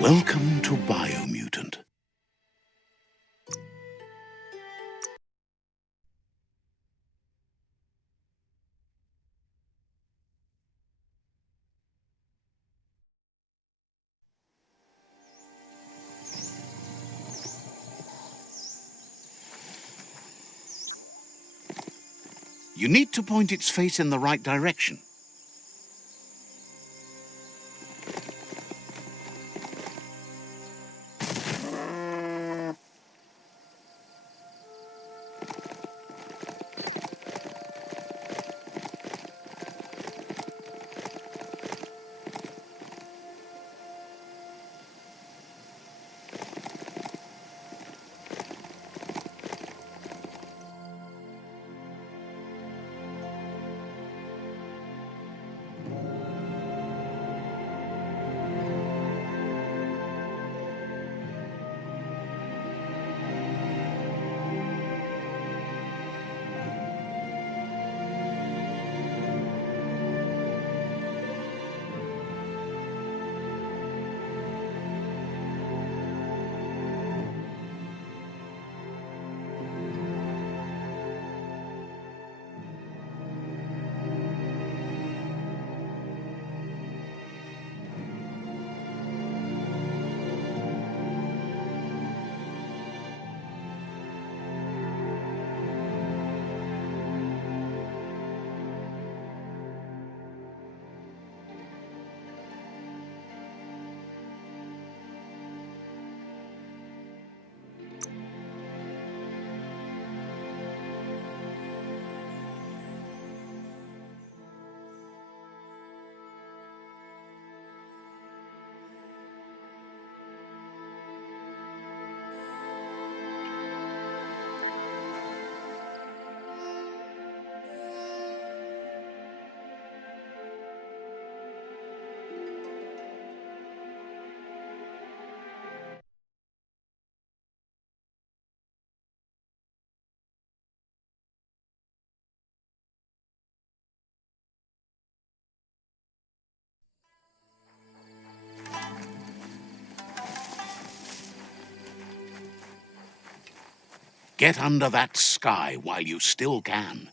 Welcome to Biomutant. You need to point its face in the right direction. Get under that sky while you still can.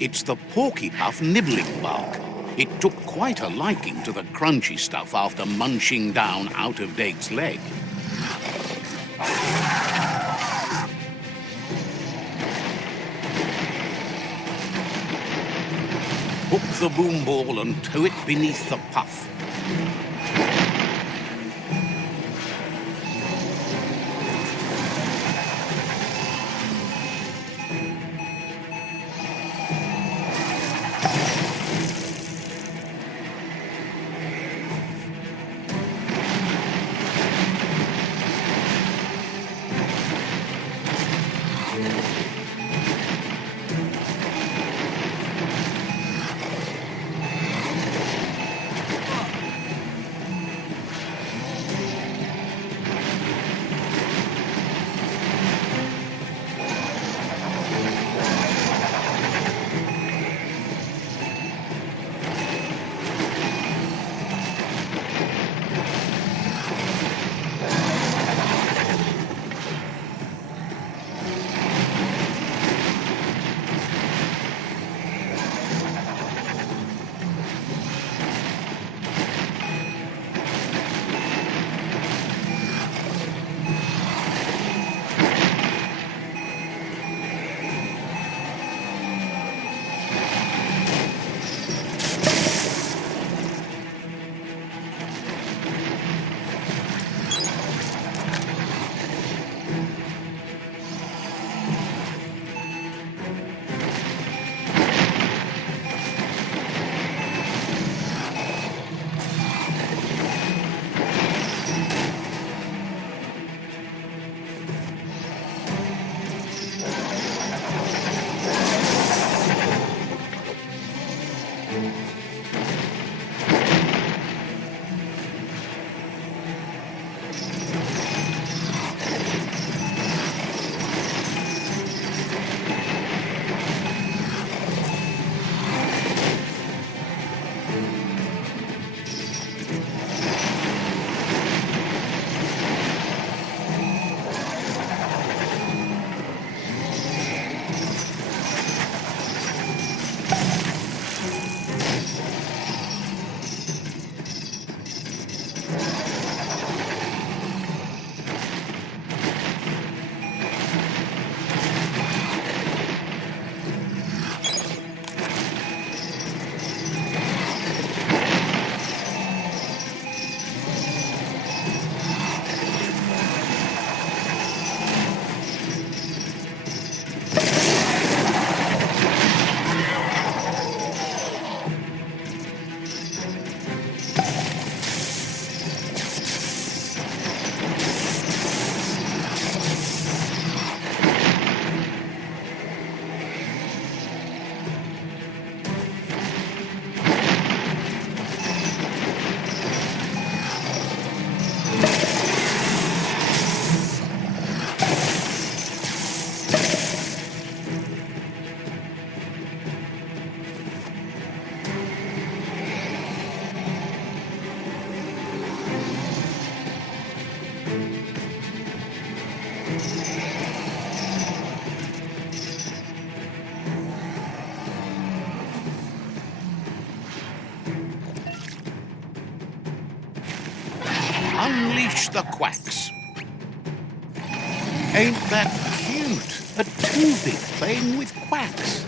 It's the porky-puff nibbling bug. It took quite a liking to the crunchy stuff after munching down out of Dake's leg. the boom ball and tow it beneath the puff. Unleash the quacks. Ain't that cute? A two-bit playing with quacks.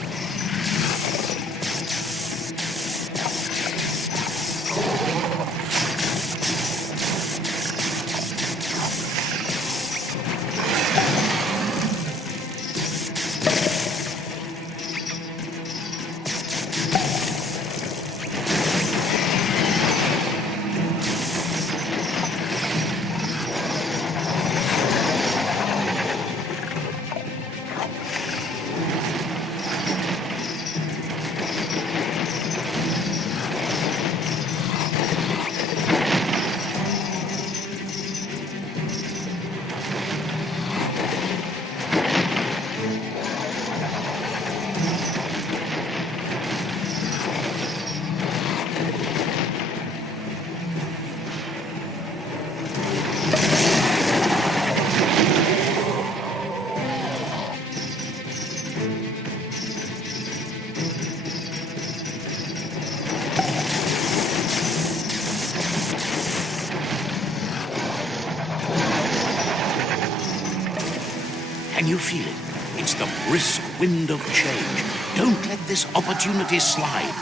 Can you feel it? It's the brisk wind of change. Don't let this opportunity slide.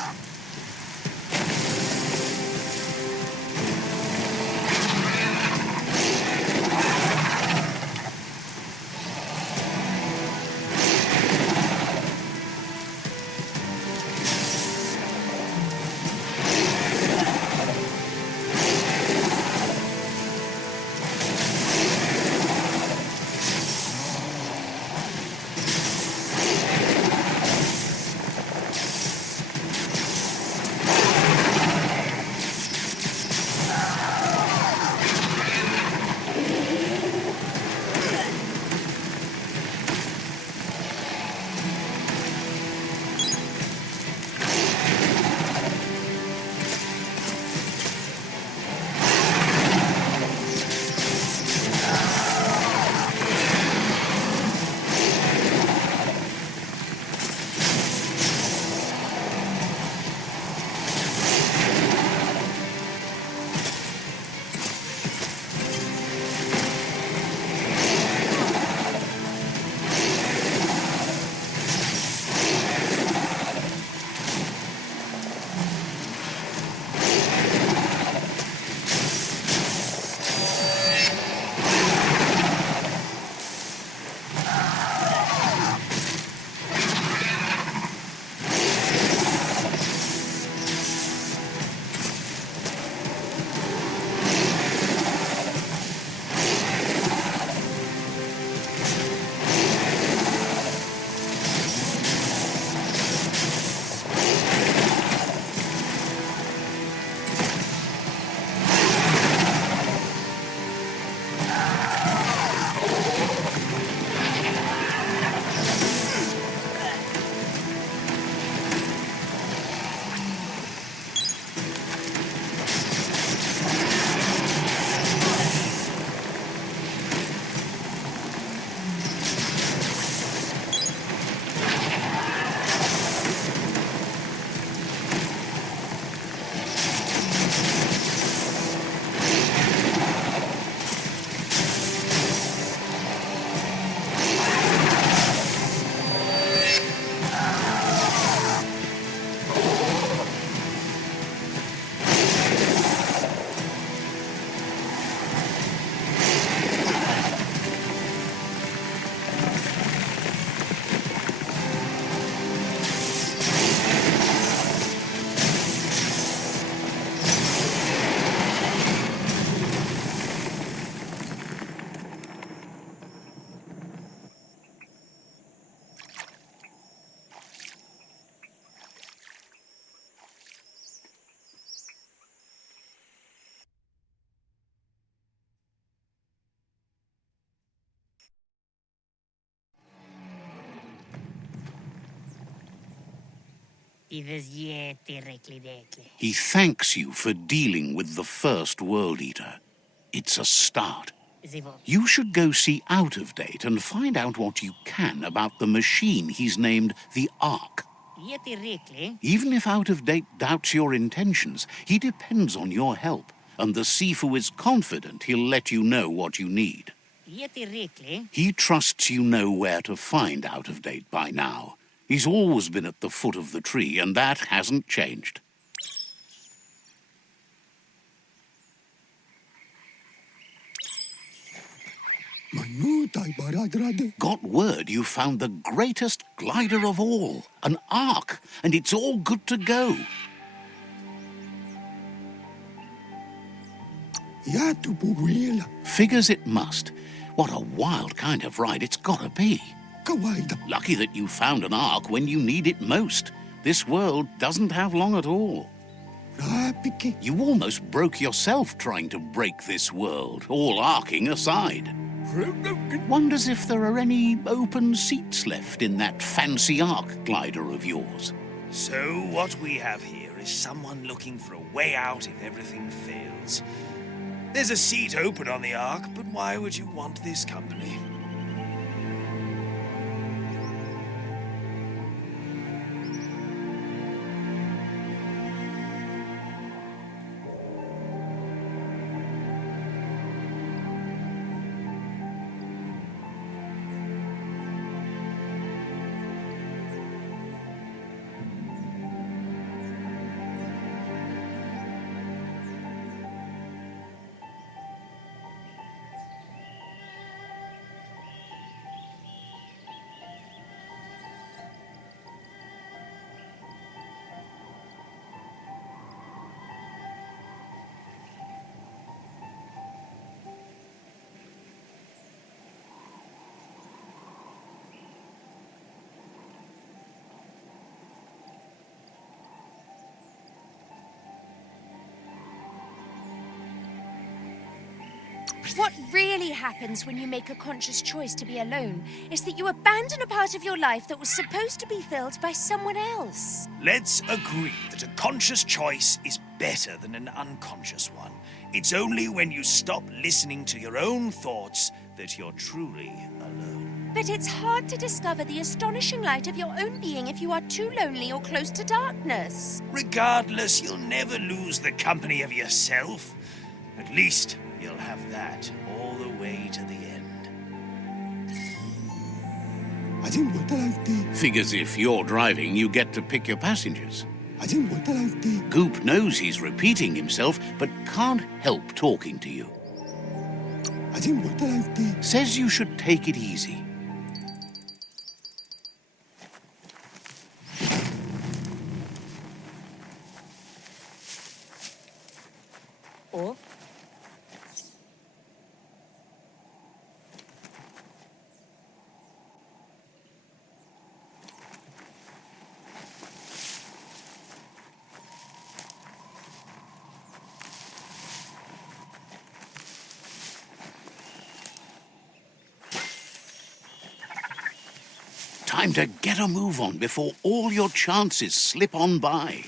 He thanks you for dealing with the first World Eater. It's a start. You should go see Out of Date and find out what you can about the machine he's named the Ark. Even if Out of Date doubts your intentions, he depends on your help, and the Sifu is confident he'll let you know what you need. He trusts you know where to find Out of Date by now. He's always been at the foot of the tree, and that hasn't changed. Got word you found the greatest glider of all, an Ark, and it's all good to go. Figures it must. What a wild kind of ride it's gotta be. Lucky that you found an Ark when you need it most. This world doesn't have long at all. You almost broke yourself trying to break this world, all arcing aside. Wonders if there are any open seats left in that fancy Ark glider of yours. So what we have here is someone looking for a way out if everything fails. There's a seat open on the Ark, but why would you want this company? What really happens when you make a conscious choice to be alone is that you abandon a part of your life that was supposed to be filled by someone else. Let's agree that a conscious choice is better than an unconscious one. It's only when you stop listening to your own thoughts that you're truly alone. But it's hard to discover the astonishing light of your own being if you are too lonely or close to darkness. Regardless, you'll never lose the company of yourself. At least you'll have that all the way to the end. Figures if you're driving, you get to pick your passengers. Goop knows he's repeating himself, but can't help talking to you. Says you should take it easy. Or Time to get a move on before all your chances slip on by.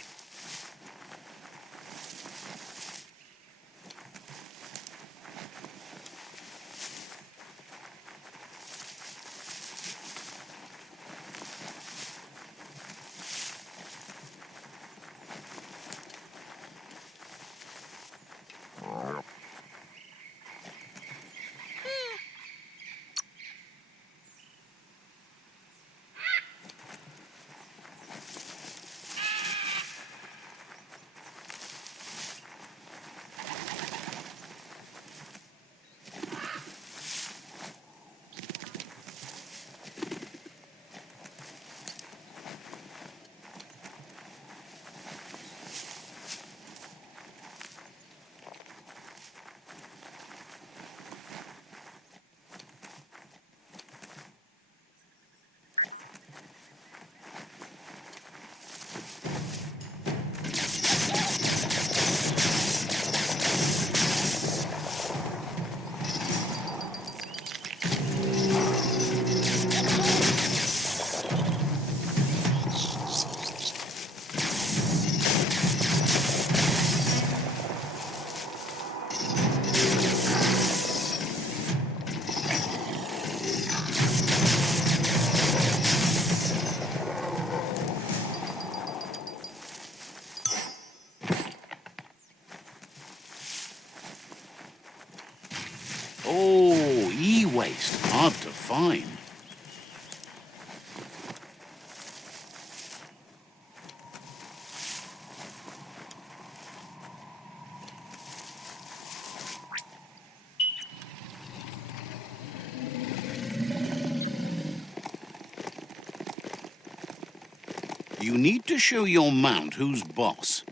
waste, hard to find. You need to show your mount who's boss.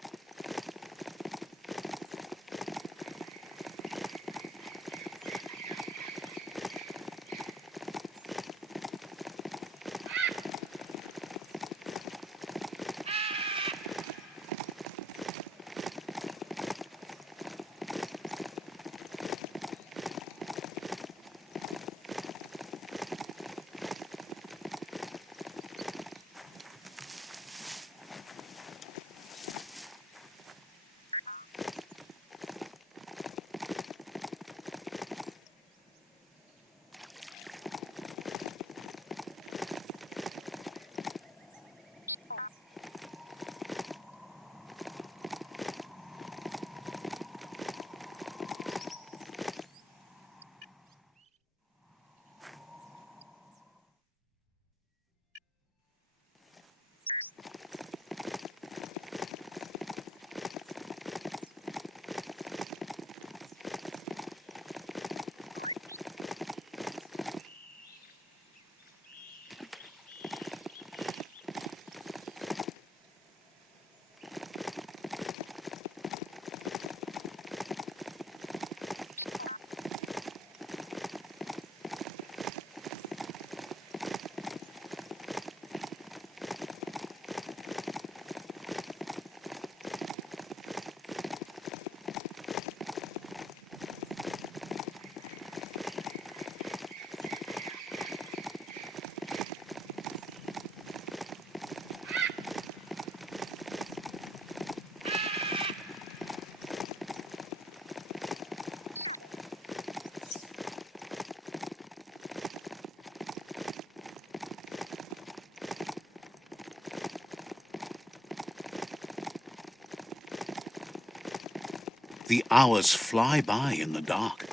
The hours fly by in the dark.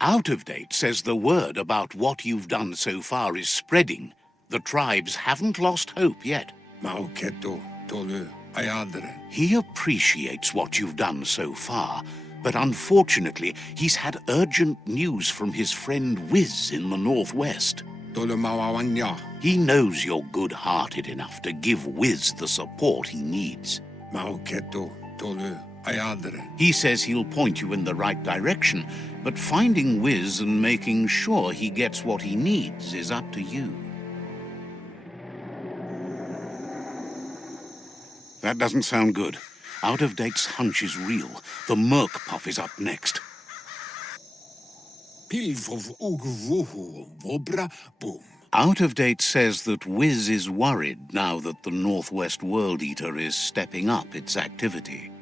Out of Date says the word about what you've done so far is spreading. The tribes haven't lost hope yet. He appreciates what you've done so far, but unfortunately, he's had urgent news from his friend Wiz in the northwest. He knows you're good-hearted enough to give Wiz the support he needs. He says he'll point you in the right direction, but finding Wiz and making sure he gets what he needs is up to you. That doesn't sound good. Out of Date's hunch is real. The Merc Puff is up next. Out of Date says that Wiz is worried now that the Northwest World Eater is stepping up its activity.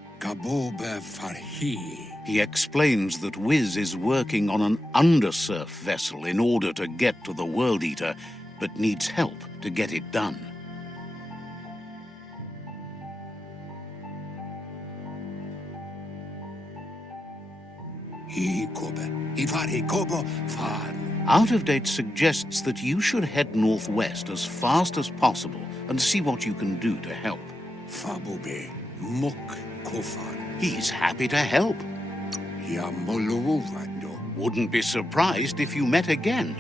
He explains that Wiz is working on an undersurf vessel in order to get to the World Eater, but needs help to get it done. Out of Date suggests that you should head northwest as fast as possible and see what you can do to help. He's happy to help. Wouldn't be surprised if you met again.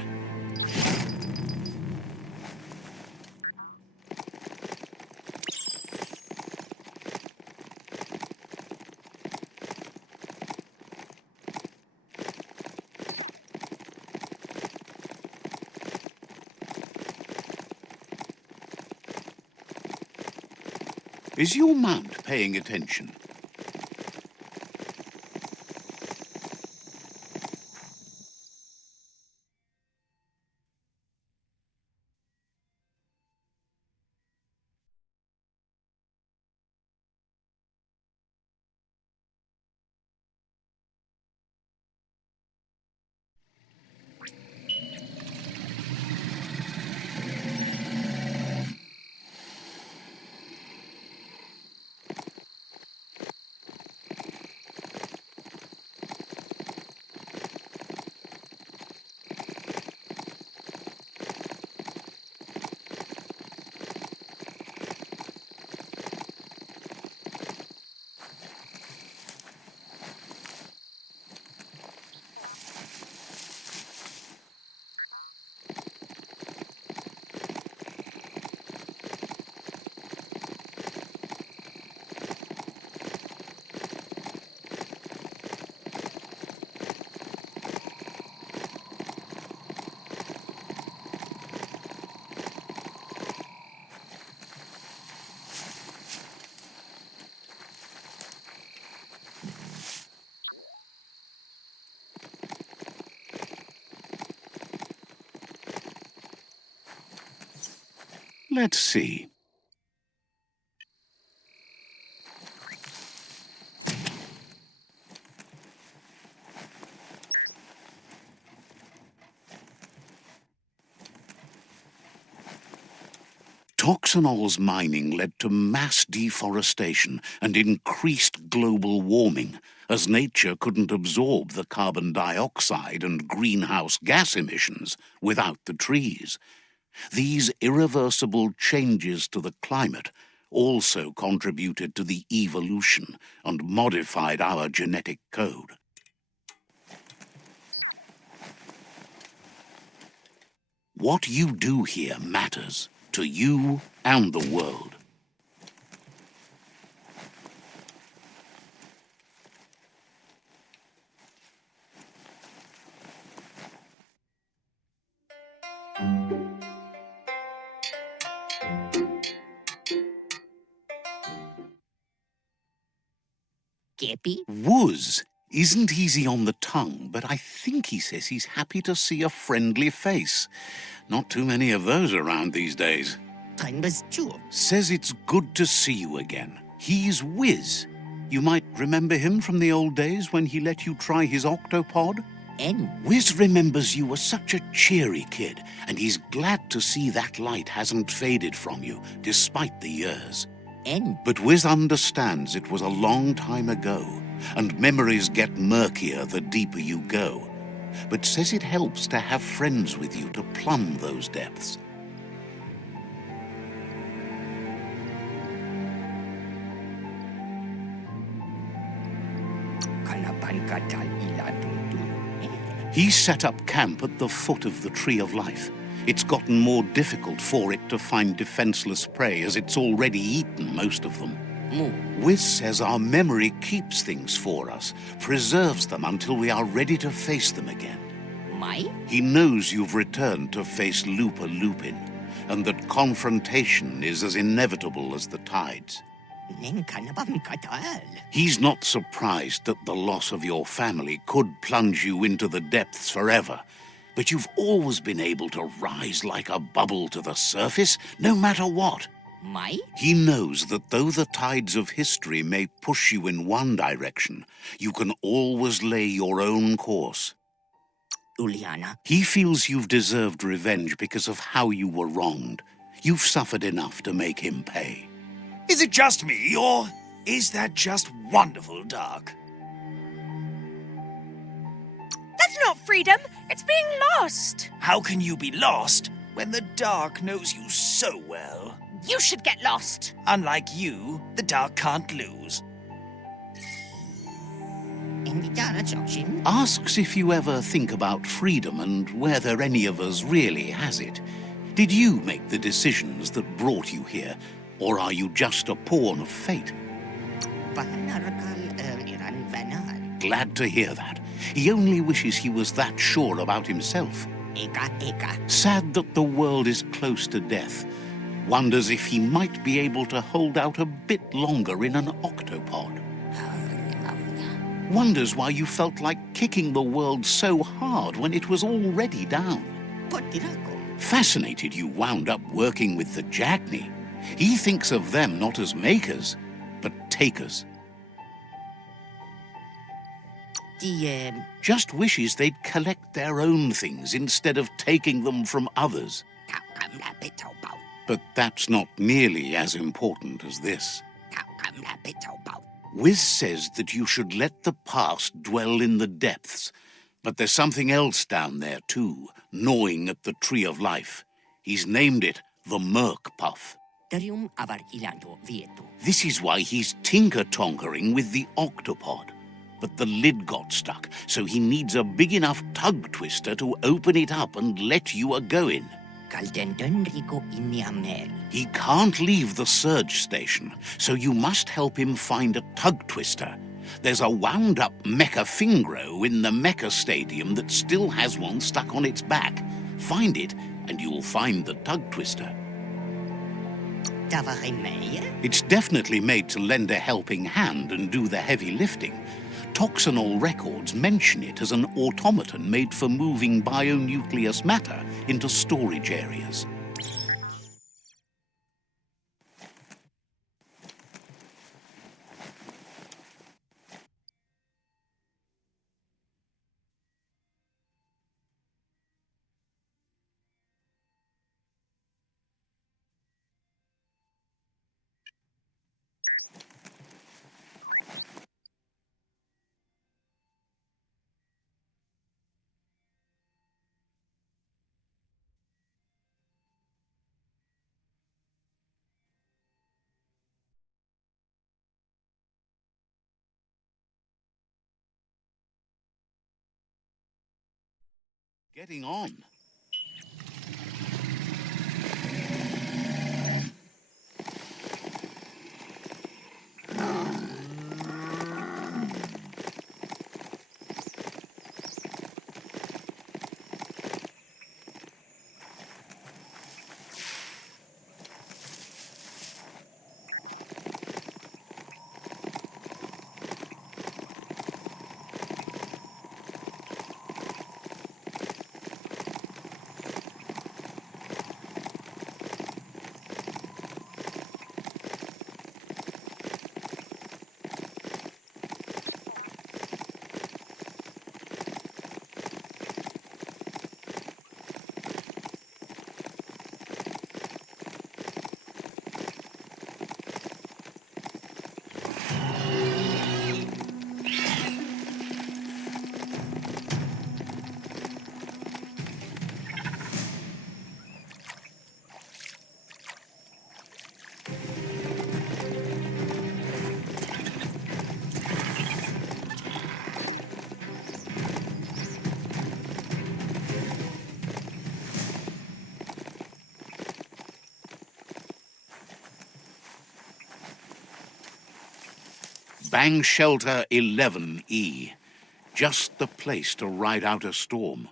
Is your mount paying attention? Let's see. Toxanol's mining led to mass deforestation and increased global warming, as nature couldn't absorb the carbon dioxide and greenhouse gas emissions without the trees. These irreversible changes to the climate also contributed to the evolution and modified our genetic code. What you do here matters to you and the world. Wuz isn't easy on the tongue, but I think he says he's happy to see a friendly face. Not too many of those around these days. Says it's good to see you again. He's Wiz. You might remember him from the old days when he let you try his octopod. Wiz remembers you were such a cheery kid, and he's glad to see that light hasn't faded from you, despite the years. But Wiz understands it was a long time ago, and memories get murkier the deeper you go. But says it helps to have friends with you to plumb those depths. He set up camp at the foot of the Tree of Life. It's gotten more difficult for it to find defenseless prey, as it's already eaten most of them. Wiz says our memory keeps things for us, preserves them until we are ready to face them again. He knows you've returned to face Lupa Lupin, and that confrontation is as inevitable as the tides. He's not surprised that the loss of your family could plunge you into the depths forever, but you've always been able to rise like a bubble to the surface, no matter what. He knows that though the tides of history may push you in one direction, you can always lay your own course. He feels you've deserved revenge because of how you were wronged. You've suffered enough to make him pay. Is it just me, or is that just wonderful, Dark? That's not freedom. It's being lost. How can you be lost when the Dark knows you so well? You should get lost. Unlike you, the Dark can't lose. Asks if you ever think about freedom and whether any of us really has it. Did you make the decisions that brought you here, or are you just a pawn of fate? Glad to hear that. He only wishes he was that sure about himself. Sad that the world is close to death. Wonders if he might be able to hold out a bit longer in an octopod. Wonders why you felt like kicking the world so hard when it was already down. Fascinated you wound up working with the Jagni. He thinks of them not as makers, but takers. Just wishes they'd collect their own things instead of taking them from others. But that's not nearly as important as this. Wiz says that you should let the past dwell in the depths, but there's something else down there too, gnawing at the Tree of Life. He's named it the Merc Puff. This is why he's tinker-tonkering with the octopod. But the lid got stuck, so he needs a big enough tug twister to open it up and let you a-go-in. He can't leave the surge station, so you must help him find a tug twister. There's a wound-up mecha Fingro in the mecha stadium that still has one stuck on its back. Find it, and you'll find the tug twister. It's definitely made to lend a helping hand and do the heavy lifting. Toxanol records mention it as an automaton made for moving bionucleus matter into storage areas. getting on? Bang Shelter 11E. Just the place to ride out a storm.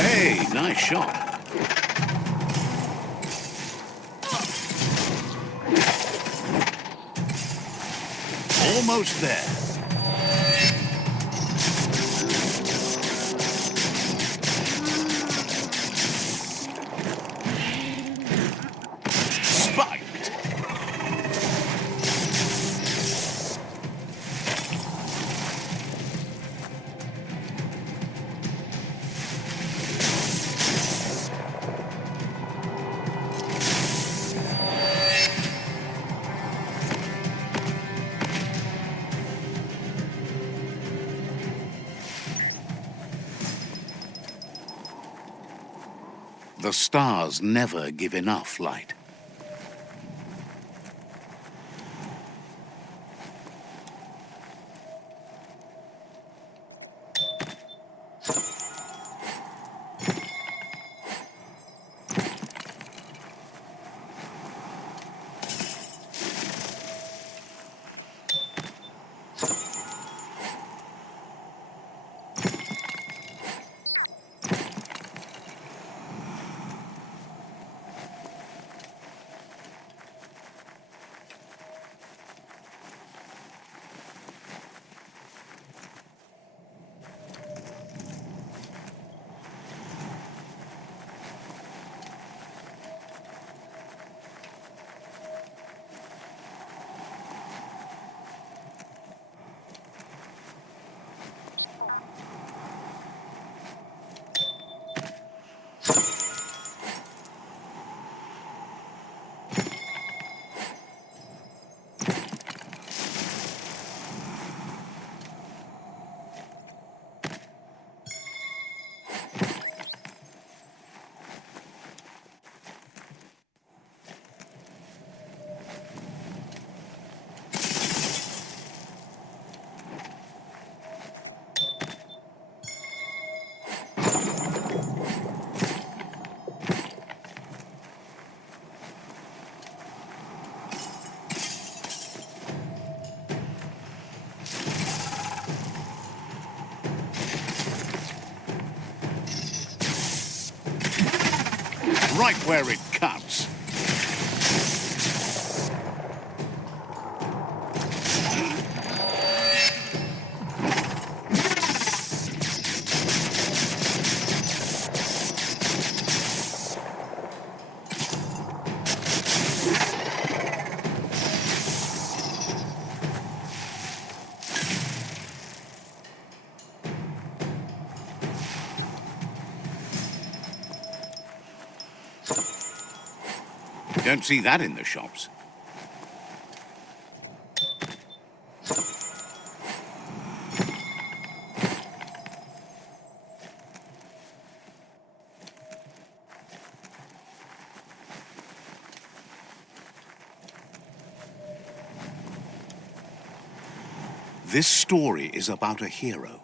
Hey, nice shot. Almost there. Spiked. The stars never give enough light. Right where it counts. don't see that in the shops. This story is about a hero.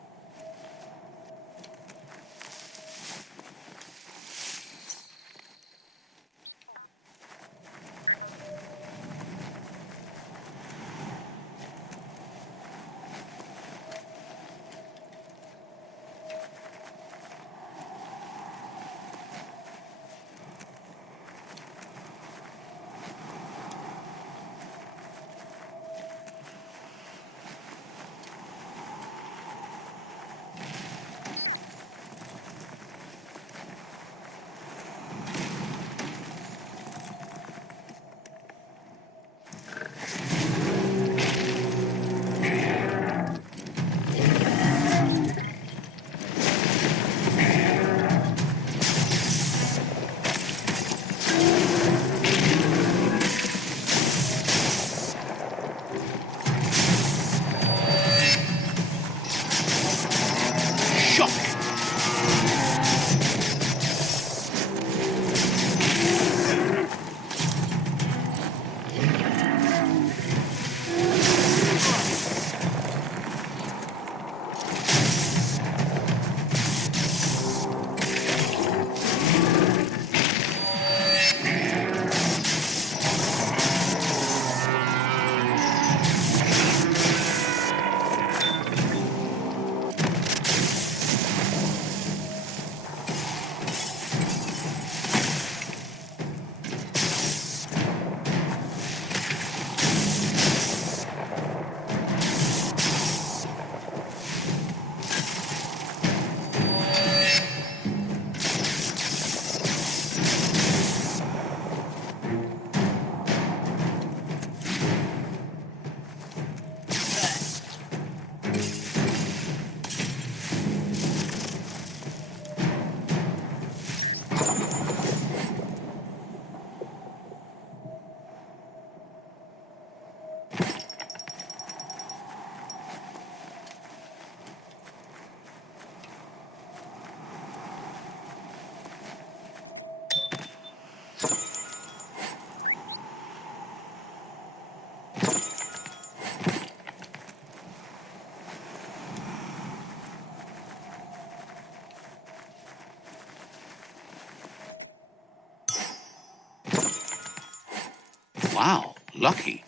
Wow, lucky.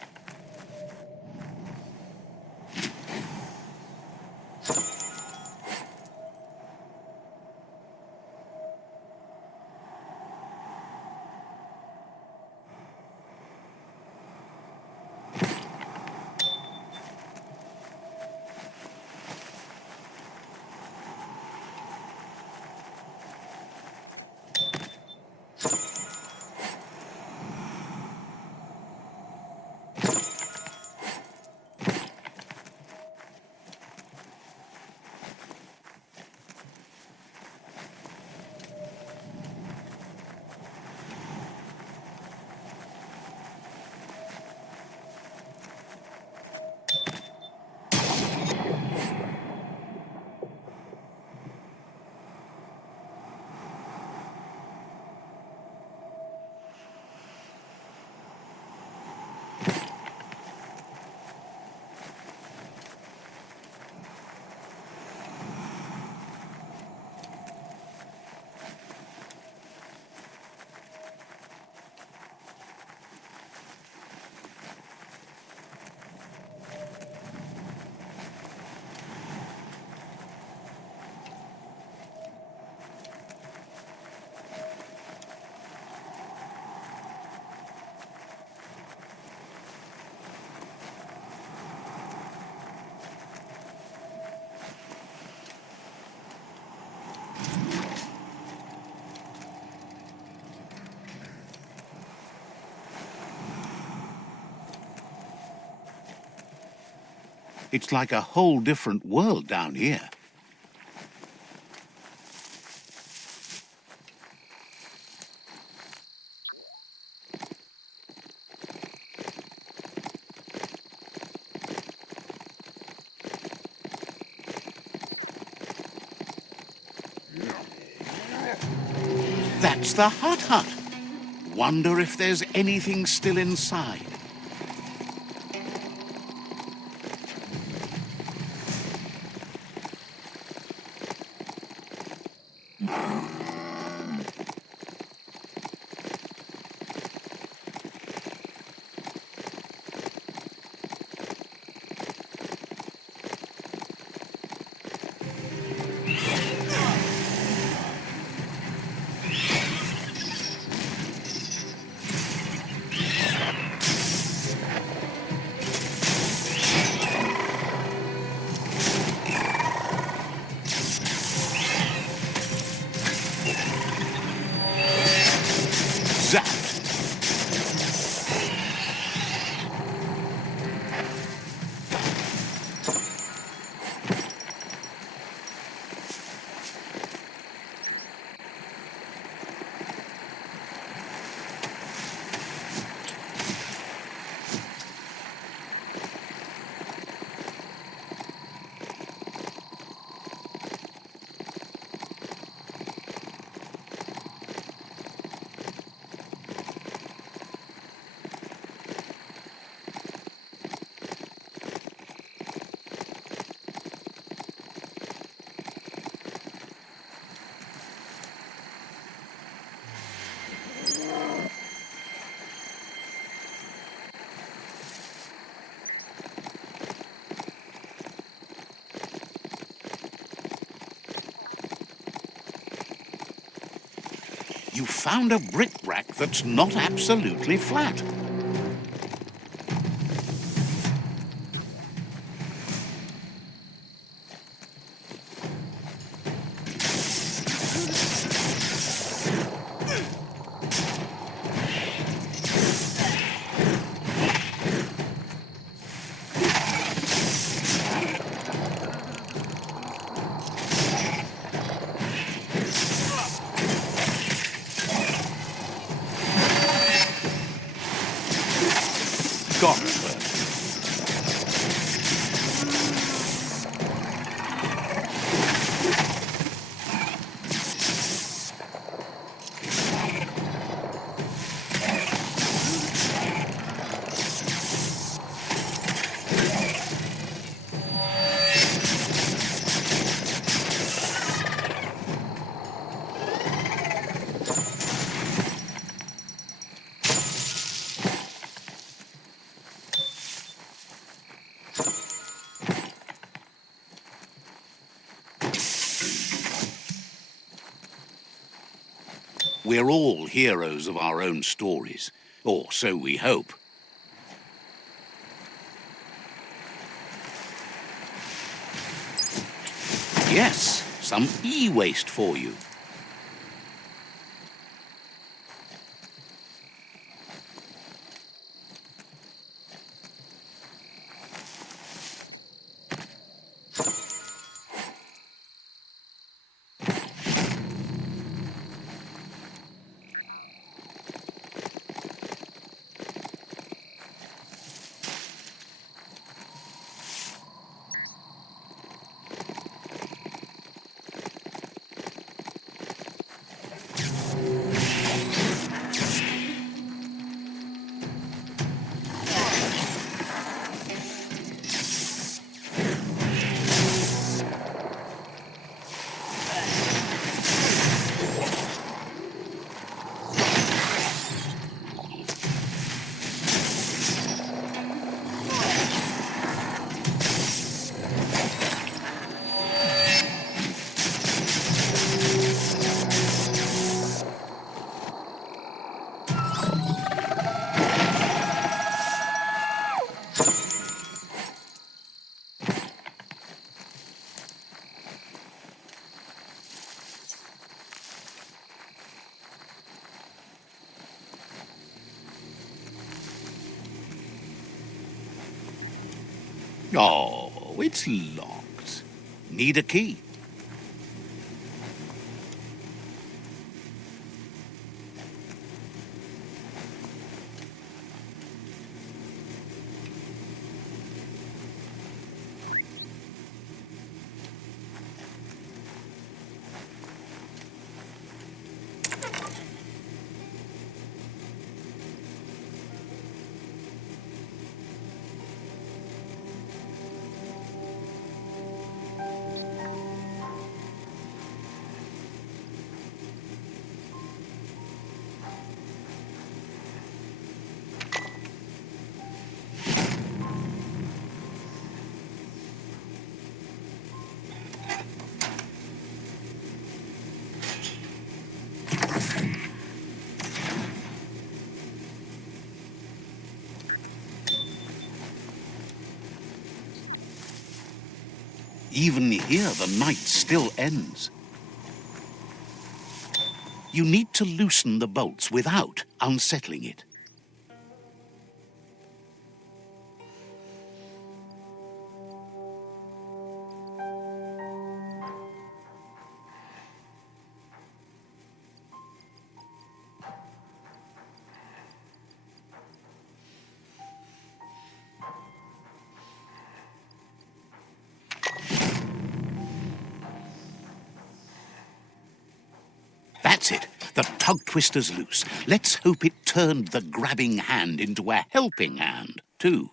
It's like a whole different world down here. That's the hut. Wonder if there's anything still inside. Zap! You found a bric-a-brac that's not absolutely flat. Got it. We're all heroes of our own stories, or so we hope. Yes, some e-waste for you. Oh, it's locked. Need a key. Even here, the night still ends. You need to loosen the bolts without unsettling it. That's it. The tug twister's loose. Let's hope it turned the grabbing hand into a helping hand, too.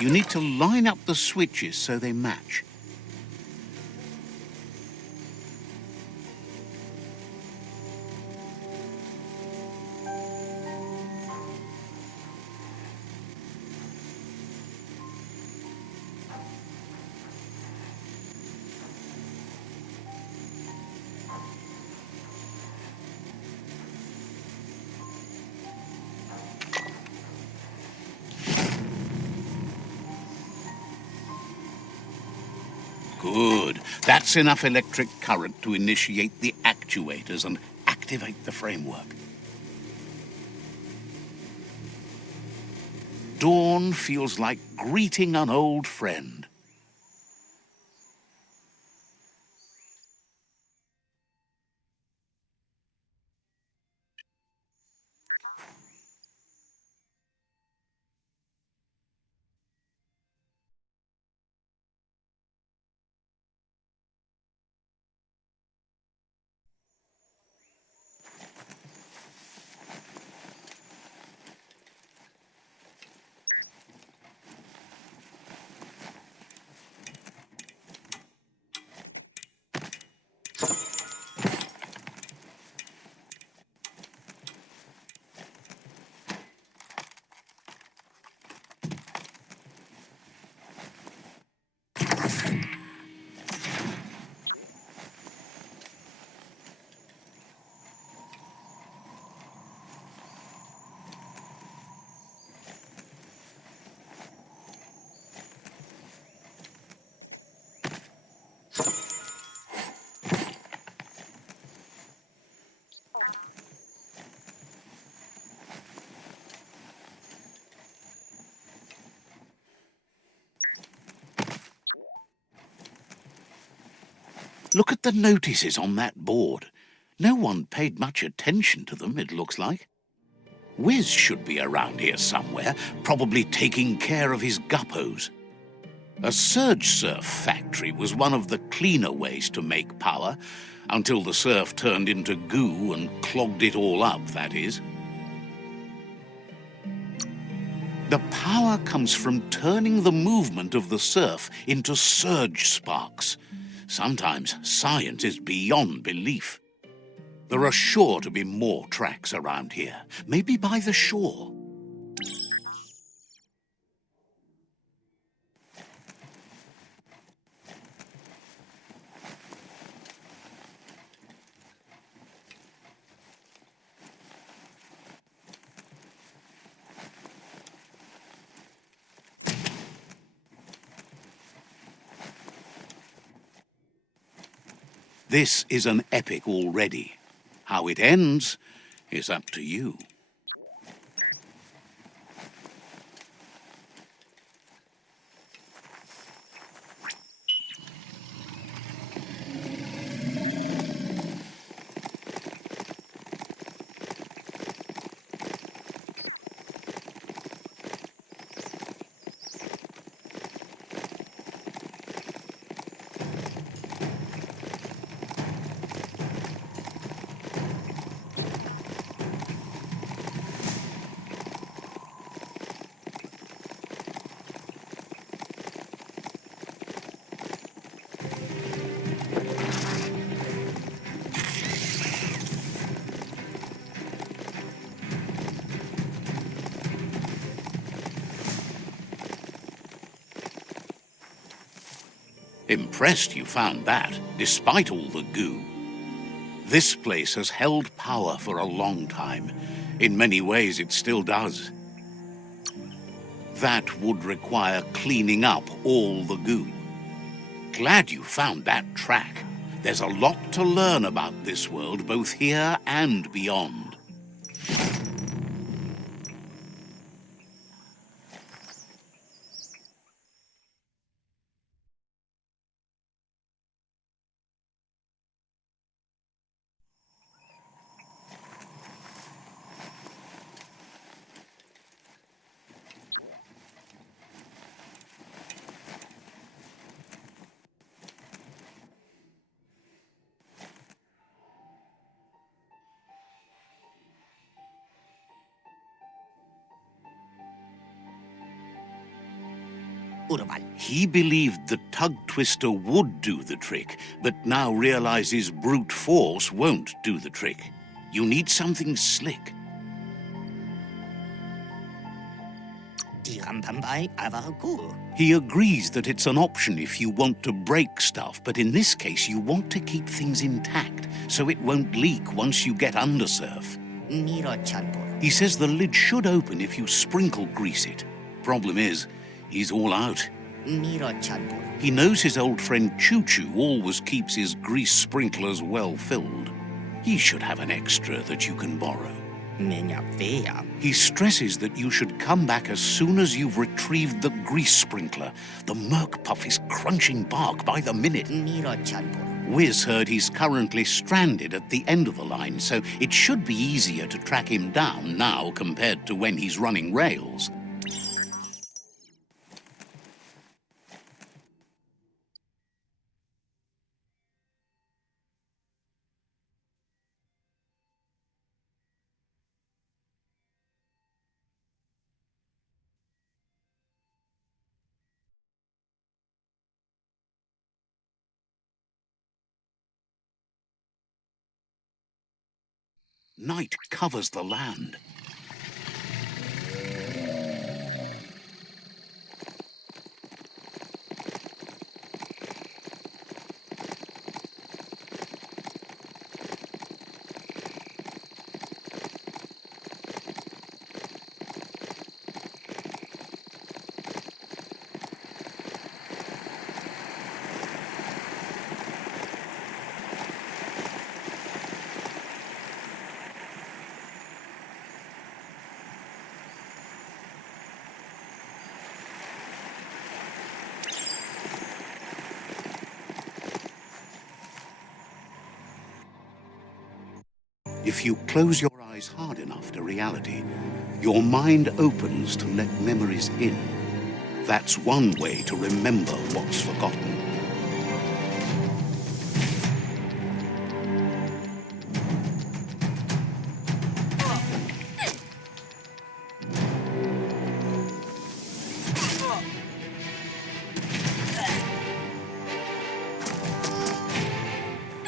You need to line up the switches so they match. Good. That's enough electric current to initiate the actuators and activate the framework. Dawn feels like greeting an old friend. Look at the notices on that board. No one paid much attention to them, it looks like. Wiz should be around here somewhere, probably taking care of his guppos. A surge surf factory was one of the cleaner ways to make power, until the surf turned into goo and clogged it all up, that is. The power comes from turning the movement of the surf into surge sparks. Sometimes science is beyond belief. There are sure to be more tracks around here, maybe by the shore. This is an epic already. How it ends is up to you. Impressed you found that, despite all the goo. This place has held power for a long time. In many ways, it still does. That would require cleaning up all the goo. Glad you found that track. There's a lot to learn about this world, both here and beyond. He believed the tug twister would do the trick, but now realizes brute force won't do the trick. You need something slick. He agrees that it's an option if you want to break stuff, but in this case you want to keep things intact, so it won't leak once you get undersurf. He says the lid should open if you sprinkle grease it. Problem is, he's all out. He knows his old friend Choo-Choo always keeps his grease sprinklers well filled. He should have an extra that you can borrow. He stresses that you should come back as soon as you've retrieved the grease sprinkler. The Merc Puff is crunching bark by the minute. Wiz heard he's currently stranded at the end of the line, so it should be easier to track him down now compared to when he's running rails. Night covers the land. If you close your eyes hard enough to reality, your mind opens to let memories in. That's one way to remember what's forgotten.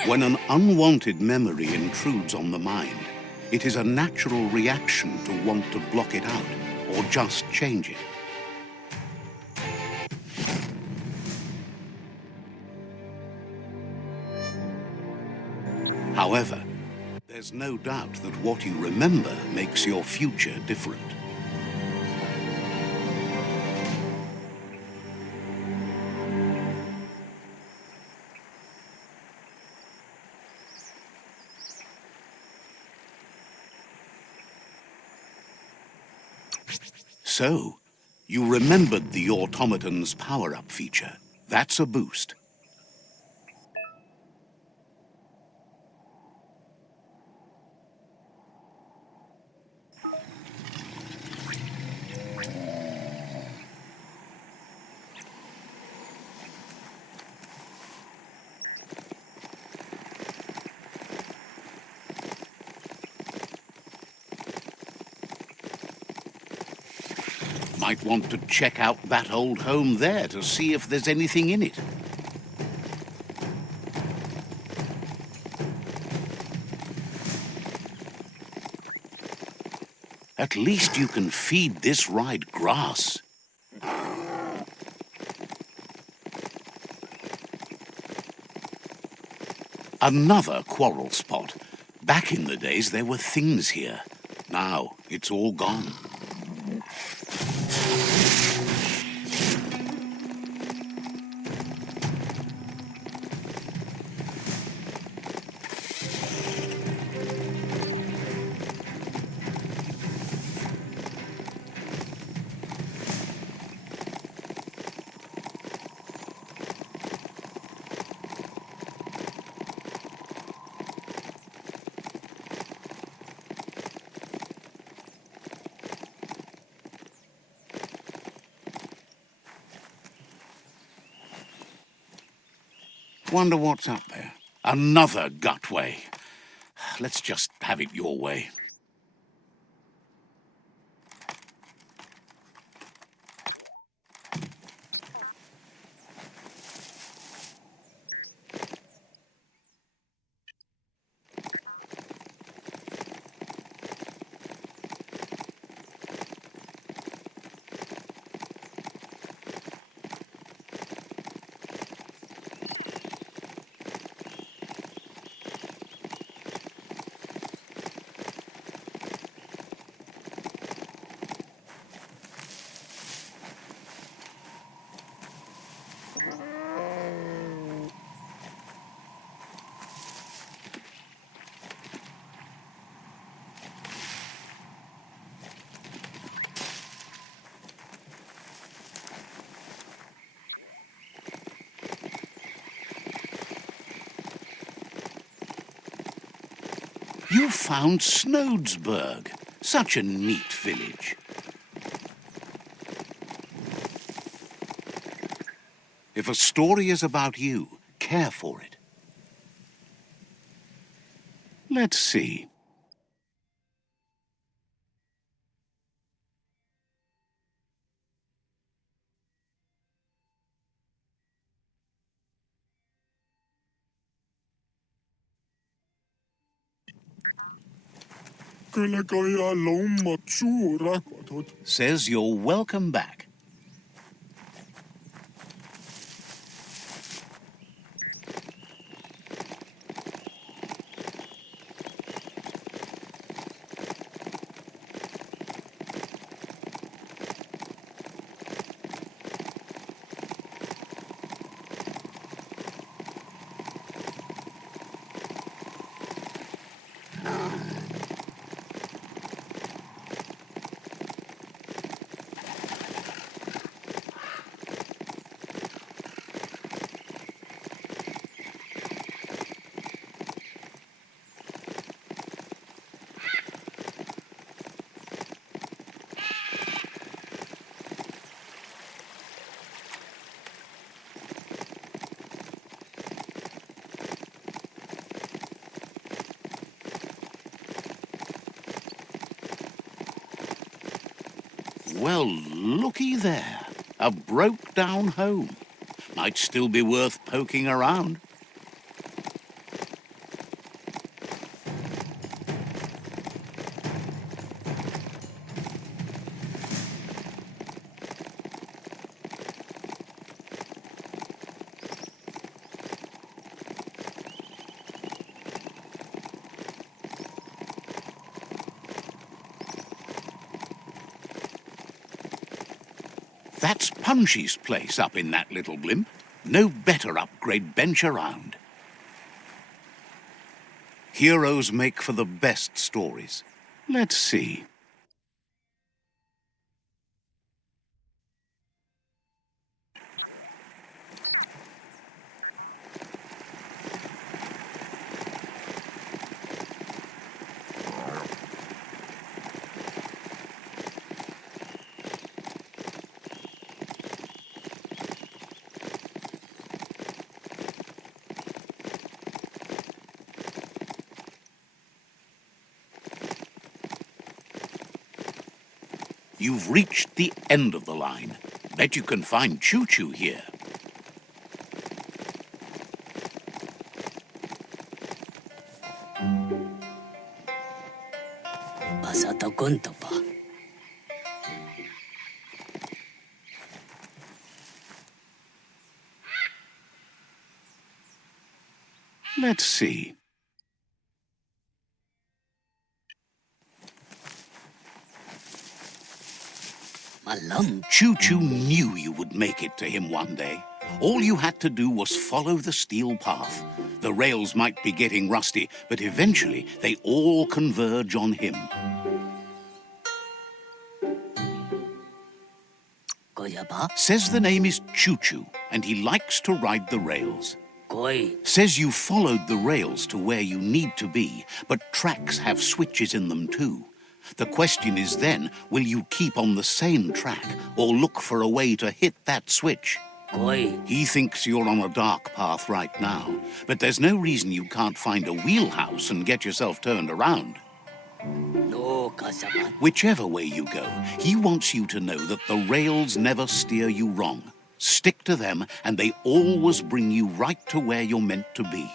When an unwanted memory intrudes on the mind, it is a natural reaction to want to block it out or just change it. However, there's no doubt that what you remember makes your future different. so. You remembered the automaton's power-up feature. That's a boost. Might want to check out that old home there to see if there's anything in it. At least you can feed this ride grass. Another quarrel spot. Back in the days, there were things here. Now, it's all gone. Wonder what's up there. Another gutway. Let's just have it your way. You found Snodesburg. Such a neat village. If a story is about you, care for it. Let's see. Says you're welcome back. Well, looky there. A broke-down home. Might still be worth poking around. That's Punchy's place up in that little blimp. No better upgrade bench around. Heroes make for the best stories. Let's see. You've reached the end of the line. Bet you can find Choo-Choo here. Let's see. Choo-Choo knew you would make it to him one day. All you had to do was follow the steel path. The rails might be getting rusty, but eventually they all converge on him. Says the name is Choo-Choo, and he likes to ride the rails. Says you followed the rails to where you need to be, but tracks have switches in them too. The question is then, will you keep on the same track or look for a way to hit that switch? He thinks you're on a dark path right now, but there's no reason you can't find a wheelhouse and get yourself turned around. Whichever way you go, he wants you to know that the rails never steer you wrong. Stick to them, and they always bring you right to where you're meant to be.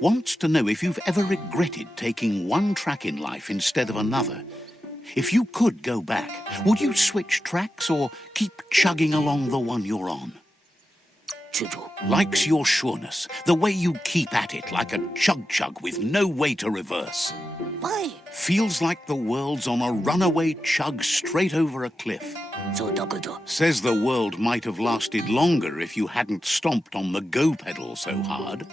Wants to know if you've ever regretted taking one track in life instead of another. If you could go back, would you switch tracks or keep chugging along the one you're on? Likes your sureness, the way you keep at it like a chug-chug with no way to reverse. Feels like the world's on a runaway chug straight over a cliff. Says the world might have lasted longer if you hadn't stomped on the go pedal so hard.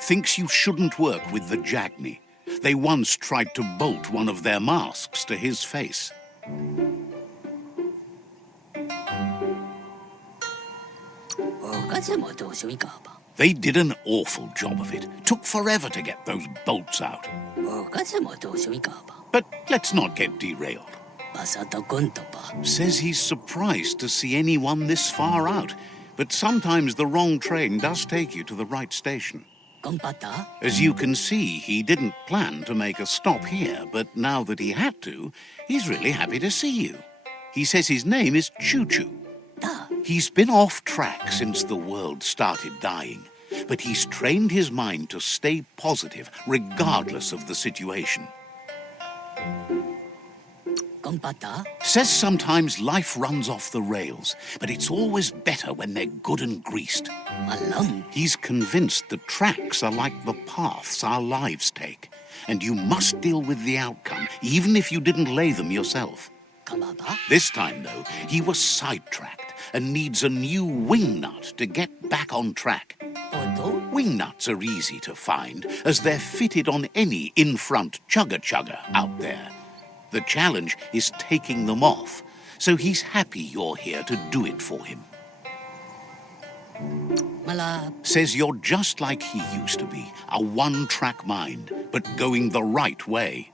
Thinks you shouldn't work with the Jagni. They once tried to bolt one of their masks to his face. They did an awful job of it. Took forever to get those bolts out. But let's not get derailed. Says he's surprised to see anyone this far out, but sometimes the wrong train does take you to the right station. As you can see, he didn't plan to make a stop here, but now that he had to, he's really happy to see you. He says his name is Choo-Choo. He's been off track since the world started dying, but he's trained his mind to stay positive regardless of the situation. Says sometimes life runs off the rails, but it's always better when they're good and greased. He's convinced the tracks are like the paths our lives take, and you must deal with the outcome, even if you didn't lay them yourself. This time, though, he was sidetracked and needs a new wing nut to get back on track. Wing nuts are easy to find, as they're fitted on any in-front chugger-chugger out there. The challenge is taking them off, so he's happy you're here to do it for him. Says you're just like he used to be, a one-track mind, but going the right way.